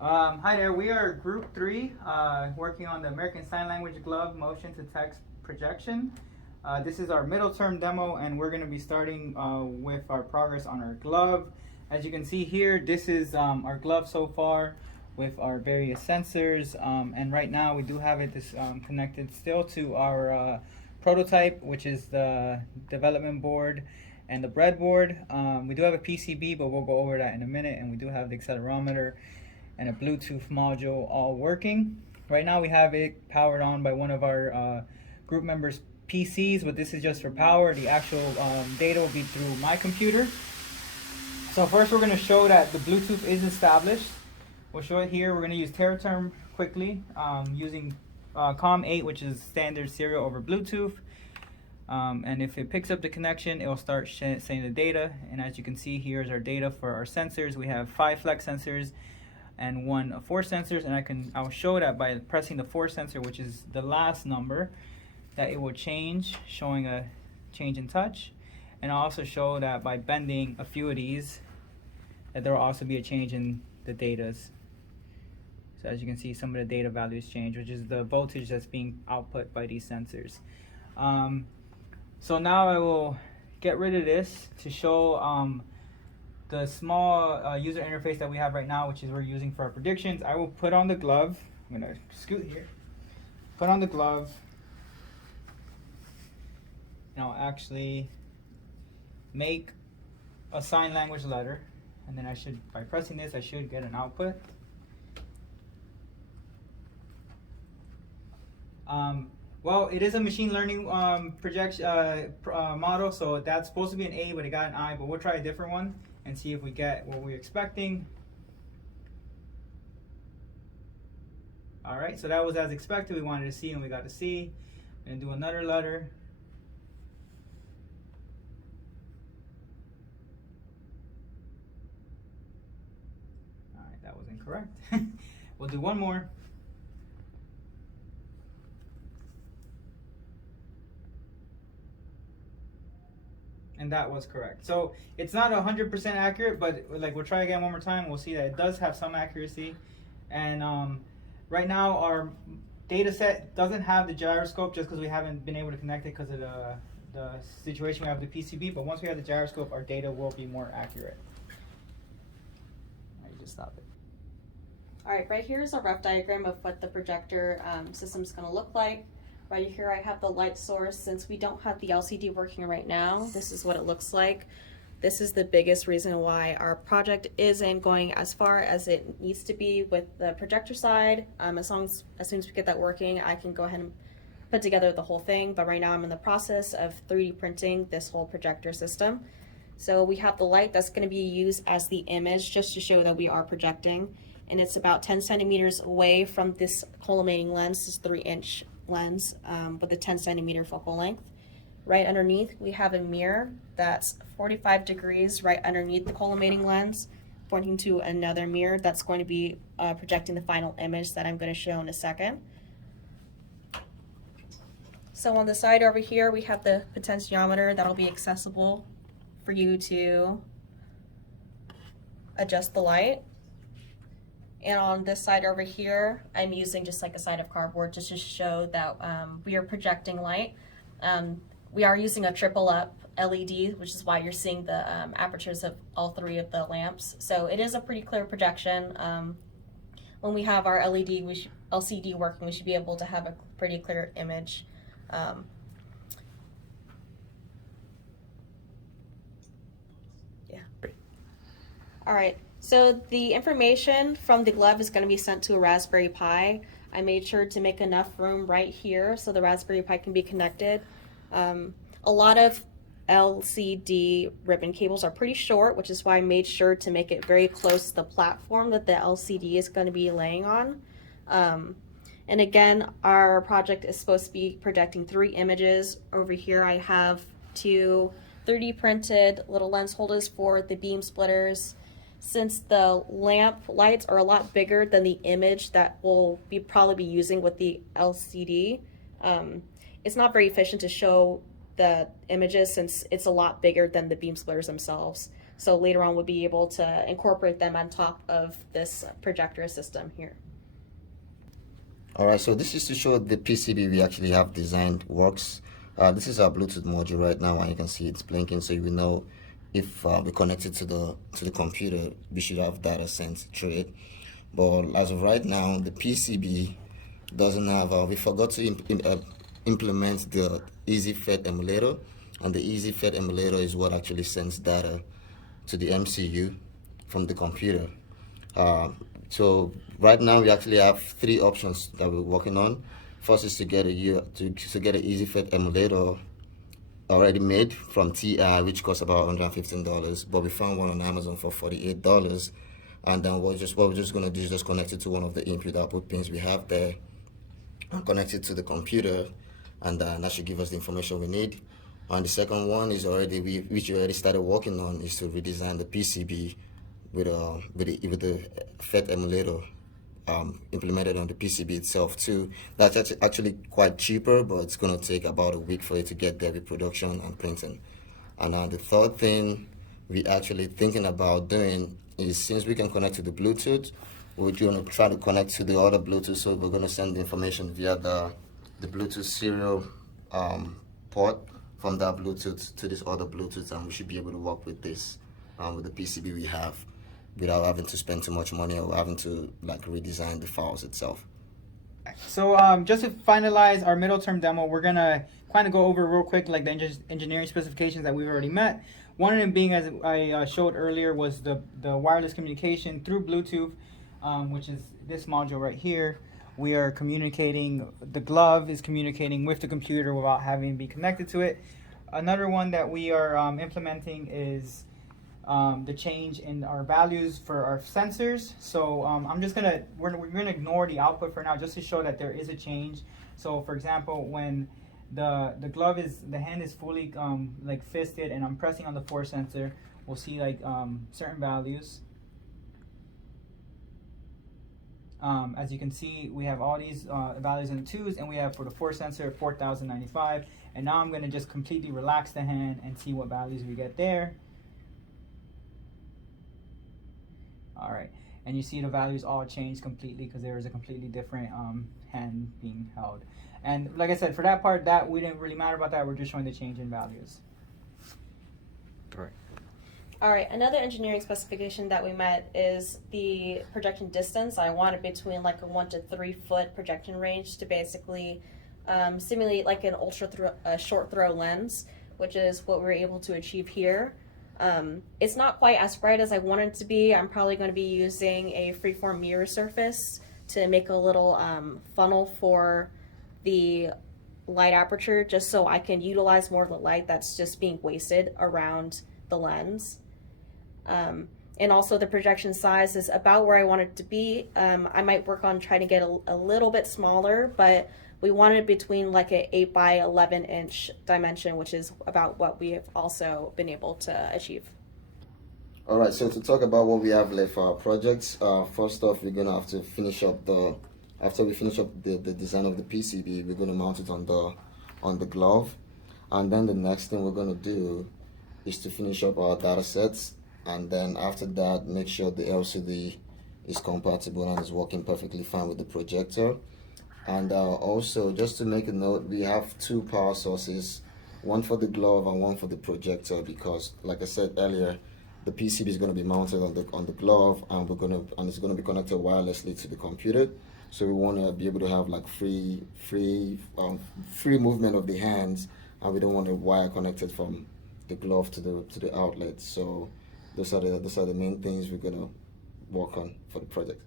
Hi there, we are Group 3, working on the American Sign Language Glove Motion to Text Projection. This is our middle term demo, and we're going to be starting with our progress on our glove. As you can see here, this is our glove so far with our various sensors, and right now we do have it connected still to our prototype, which is the development board and the breadboard. We do have a PCB, but we'll go over that in a minute, and we do have the accelerometer and a Bluetooth module all working. Right now we have it powered on by one of our group members' PCs, but this is just for power. The actual data will be through my computer. So first we're going to show that the Bluetooth is established. We'll show it here. We're going to use TerraTerm quickly using COM8, which is standard serial over Bluetooth. And if it picks up the connection, it will start saying the data. And as you can see, here's our data for our sensors. We have 5 flex sensors and 1 force sensors, and I'll show that by pressing the force sensor, which is the last number, that it will change, showing a change in touch. And I'll also show that by bending a few of these, that there will also be a change in the datas. So as you can see, some of the data values change, which is the voltage that's being output by these sensors. So now I will get rid of this to show the small user interface that we have right now, which is we're using for our predictions. I will put on the glove. I'm going to scoot here. Put on the glove. And I'll actually make a sign language letter. And then by pressing this, I should get an output. Well, it is a machine learning model, so that's supposed to be an A, but it got an I, but we'll try a different one and see if we get what we're expecting. All right, so that was as expected. We wanted a C and we got a C. And do another letter. All right, that was incorrect. We'll do one more. And that was correct. So it's not 100% accurate, but like we'll try again one more time. We'll see that it does have some accuracy. And right now our data set doesn't have the gyroscope just because we haven't been able to connect it because of the situation we have with the PCB. But once we have the gyroscope, our data will be more accurate. All right, you just stop it. All right here is a rough diagram of what the projector system is going to look like. Right here I have the light source. Since we don't have the LCD working right now, this is what it looks like. This is the biggest reason why our project isn't going as far as it needs to be with the projector side. As soon as we get that working, I can go ahead and put together the whole thing. But right now I'm in the process of 3D printing this whole projector system. So we have the light that's going to be used as the image just to show that we are projecting. And it's about 10 centimeters away from this collimating lens, this 3-inch lens with a 10 centimeter focal length. Right underneath we have a mirror that's 45 degrees right underneath the collimating lens, pointing to another mirror that's going to be projecting the final image that I'm going to show in a second. So on the side over here we have the potentiometer that'll be accessible for you to adjust the light. And on this side over here, I'm using just like a side of cardboard just to show that we are projecting light. We are using a triple up LED, which is why you're seeing the apertures of all 3 of the lamps. So it is a pretty clear projection. When we have our LCD working, we should be able to have a pretty clear image. Yeah. All right. So the information from the glove is going to be sent to a Raspberry Pi. I made sure to make enough room right here so the Raspberry Pi can be connected. A lot of LCD ribbon cables are pretty short, which is why I made sure to make it very close to the platform that the LCD is going to be laying on. And again, our project is supposed to be projecting 3 images. Over here I have 2 3D printed little lens holders for the beam splitters. Since the lamp lights are a lot bigger than the image that we'll probably be using with the LCD, it's not very efficient to show the images since it's a lot bigger than the beam splitters themselves. So later on we'll be able to incorporate them on top of this projector system here. Alright, so this is to show the PCB we actually have designed works. This is our Bluetooth module right now, and you can see it's blinking, so you will know if we connect it to the computer, we should have data sent through it. But as of right now, the PCB doesn't have, we forgot to implement the EasyFed emulator, and the EasyFed emulator is what actually sends data to the MCU from the computer. So right now we actually have three options that we're working on. First is to get an EasyFed emulator already made from TI, which costs about $115, but we found one on Amazon for $48. And then what we're just going to do is just connect it to one of the input output pins we have there and connect it to the computer, and that should give us the information we need. And the second one is which we already started working on, is to redesign the PCB with the FET emulator implemented on the PCB itself too. That's actually quite cheaper, but it's going to take about a week for it to get there with production and printing. And the third thing we actually thinking about doing is, since we can connect to the Bluetooth, we're going to try to connect to the other Bluetooth. So we're going to send the information via the Bluetooth serial port from that Bluetooth to this other Bluetooth, and we should be able to work with this with the PCB we have, without having to spend too much money or having to like redesign the files itself. So just to finalize our middle term demo, we're gonna kind of go over real quick like the engineering specifications that we've already met. One of them being, as I showed earlier, was the wireless communication through Bluetooth, which is this module right here. We are communicating, the glove is communicating with the computer without having to be connected to it. Another one that we are implementing is the change in our values for our sensors. So we're gonna ignore the output for now, just to show that there is a change. So for example, when the hand is fully like fisted and I'm pressing on the force sensor, we'll see like certain values. As you can see, we have all these values in the twos, and we have for the force sensor 4,095. And now I'm going to just completely relax the hand and see what values we get there. All right, and you see the values all change completely because there is a completely different hand being held. And like I said, for that part, that we didn't really matter about that. We're just showing the change in values. Correct. All right, another engineering specification that we met is the projection distance. I wanted between like a 1 to 3 foot projection range to basically simulate like an short throw lens, which is what we were able to achieve here. It's not quite as bright as I wanted it to be. I'm probably going to be using a freeform mirror surface to make a little funnel for the light aperture, just so I can utilize more of the light that's just being wasted around the lens. And also the projection size is about where I want it to be. I might work on trying to get a little bit smaller, but we wanted between like an 8 by 11 inch dimension, which is about what we have also been able to achieve. All right, so to talk about what we have left for our projects, first off, we're gonna have to finish up after we finish up the design of the PCB, we're gonna mount it on the glove. And then the next thing we're gonna do is to finish up our data sets. And then after that, make sure the LCD is compatible and is working perfectly fine with the projector. And also, just to make a note, we have 2 power sources, one for the glove and one for the projector, because like I said earlier, the PCB is going to be mounted on the glove, and it's going to be connected wirelessly to the computer. So we want to be able to have like free movement of the hands, and we don't want a wire connected from the glove to the outlet. So those are the main things we're going to work on for the project.